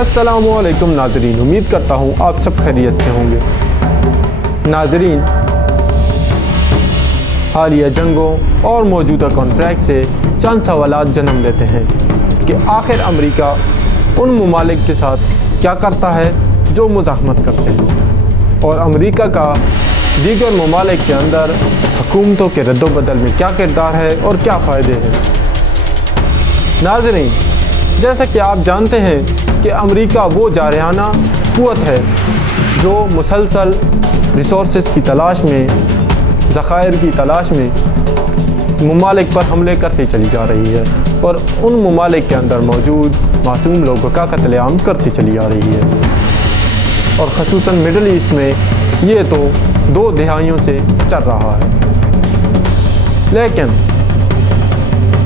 अस्सलामुअलैकुम नाजरीन, उम्मीद करता हूँ आप सब खैरियत से होंगे। नाजरीन, हालिया जंगों और मौजूदा कॉन्फ्लिक्ट से चंद सवालात जन्म लेते हैं कि आखिर अमेरिका उन ममालिक के साथ क्या करता है जो मुज़ाहमत करते हैं, और अमेरिका का दीगर ममालिक के अंदर हुकूमतों के रद्दोबदल में क्या किरदार है और क्या फ़ायदे हैं। नाजरीन, जैसा कि आप जानते हैं कि अमेरिका वो जारहाना क़ुव्वत है जो मुसलसल रिसोर्सेज की तलाश में, ज़ख़ायर की तलाश में ममालिक पर हमले करती चली जा रही है और उन ममालिक के अंदर मौजूद मासूम लोगों का कत्लेआम करती चली आ रही है। और ख़ुसूसन मिडल ईस्ट में ये तो 2 दहाइयों से चल रहा है। लेकिन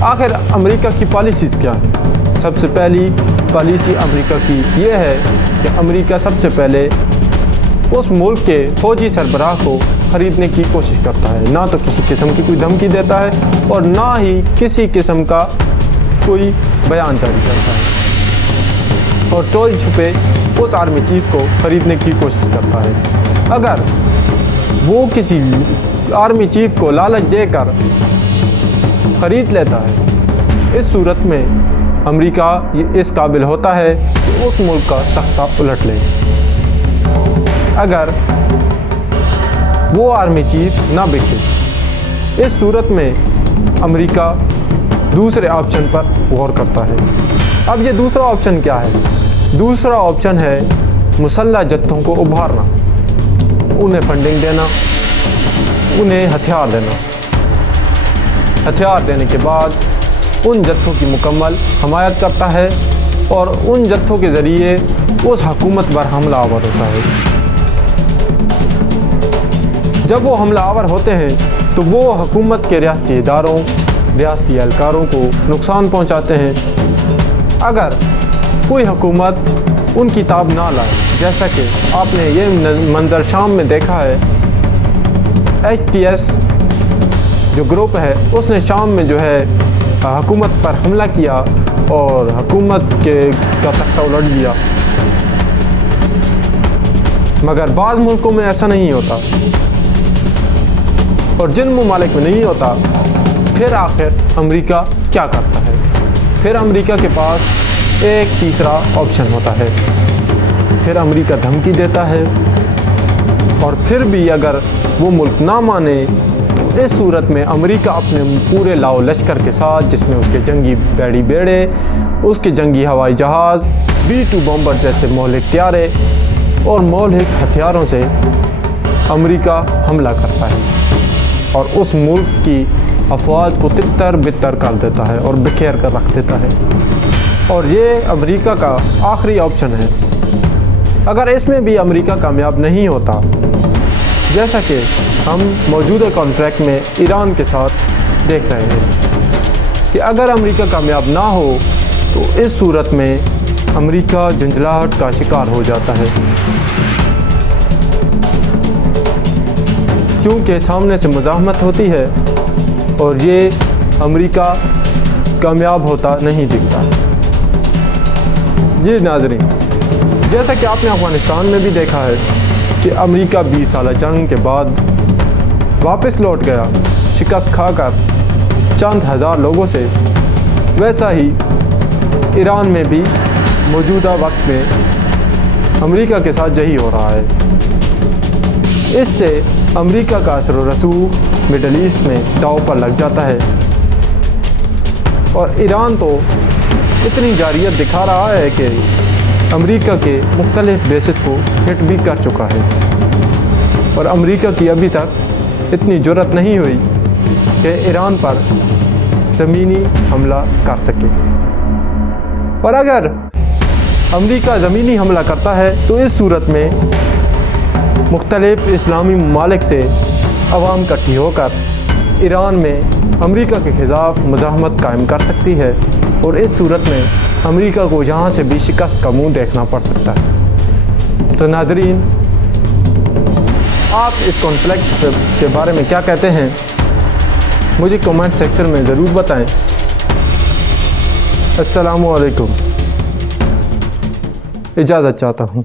आखिर अमेरिका की पॉलिसीज़ क्या है? सबसे पहली पॉलिसी अमेरिका की ये है कि अमेरिका सबसे पहले उस मुल्क के फ़ौजी सरबराह को ख़रीदने की कोशिश करता है। ना तो किसी किस्म की कोई धमकी देता है और ना ही किसी किस्म का कोई बयान जारी करता है, और चोरी छुपे उस आर्मी चीफ को ख़रीदने की कोशिश करता है। अगर वो किसी आर्मी चीफ को लालच देकर ख़रीद लेता है, इस सूरत में अमेरिका इस काबिल होता है कि उस मुल्क का तख्ता उलट ले। अगर वो आर्मी चीफ ना बिके, इस सूरत में अमेरिका दूसरे ऑप्शन पर गौर करता है। अब ये दूसरा ऑप्शन क्या है? दूसरा ऑप्शन है मुसल्लह जत्थों को उभारना, उन्हें फंडिंग देना, उन्हें हथियार देना। हथियार देने के बाद उन जत्थों की मुकम्मल हमायत करता है और उन जत्थों के ज़रिए उस हुकूमत पर हमलावर होता है। जब वो हमलावर होते हैं तो वो हुकूमत के रियासती इदारों, रियासती एहलकारों को नुकसान पहुंचाते हैं। अगर कोई हुकूमत उनकी ताब ना लाए, जैसा कि आपने ये मंजर शाम में देखा है, HTS जो ग्रुप है उसने शाम में जो है हुकूमत पर हमला किया और हुकूमत का तख्ता उलट दिया। मगर बाद मुल्कों में ऐसा नहीं होता, और जिन ममालिक में नहीं होता, फिर आखिर अमेरिका क्या करता है? फिर अमेरिका के पास एक तीसरा ऑप्शन होता है। फिर अमेरिका धमकी देता है, और फिर भी अगर वो मुल्क ना माने, इस सूरत में अमेरिका अपने पूरे लाओ लश्कर के साथ, जिसमें उसके जंगी बैड़ी बेड़े, उसके जंगी हवाई जहाज़, B-2 बॉम्बर जैसे मौलिक त्यारे और मौलिक हथियारों से अमेरिका हमला करता है और उस मुल्क की अफवाज को तितर बितर कर देता है और बिखेर कर रख देता है। और ये अमेरिका का आखिरी ऑप्शन है। अगर इसमें भी अमेरिका कामयाब नहीं होता, जैसा कि हम मौजूदा कॉन्फ्लिक्ट में ईरान के साथ देख रहे हैं कि अगर अमेरिका कामयाब ना हो तो इस सूरत में अमेरिका झंझलाहट का शिकार हो जाता है, क्योंकि सामने से मुज़ाहमत होती है और ये अमेरिका कामयाब होता नहीं दिखता। जी नाज़रीन, जैसा कि आपने अफ़गानिस्तान में भी देखा है कि अमेरिका 20 साल जंग के बाद वापस लौट गया, शिकस्त खाकर चंद हज़ार लोगों से, वैसा ही ईरान में भी मौजूदा वक्त में अमेरिका के साथ यही हो रहा है। इससे अमेरिका का असर व रसूख मिडल ईस्ट में दांव पर लग जाता है, और ईरान तो इतनी जारियत दिखा रहा है कि अमेरिका के मुख्तलिफ बेसिस को हिट भी कर चुका है, और अमेरिका की अभी तक इतनी जुर्रत नहीं हुई कि ईरान पर ज़मीनी हमला कर सके। और अगर अमेरिका ज़मीनी हमला करता है तो इस सूरत में मुख्तलिफ इस्लामी ममालिक से अवाम इकट्ठी होकर ईरान में अमेरिका के ख़िलाफ़ मुज़ाहमत कायम कर सकती है, और इस सूरत में अमेरिका को यहाँ से भी शिकस्त का मुँह देखना पड़ सकता है। तो नाज़रीन, आप इस कॉन्फ्लिक्ट के बारे में क्या कहते हैं? मुझे कमेंट सेक्शन में ज़रूर बताएं। अस्सलामु अलैकुम। इजाज़त चाहता हूँ।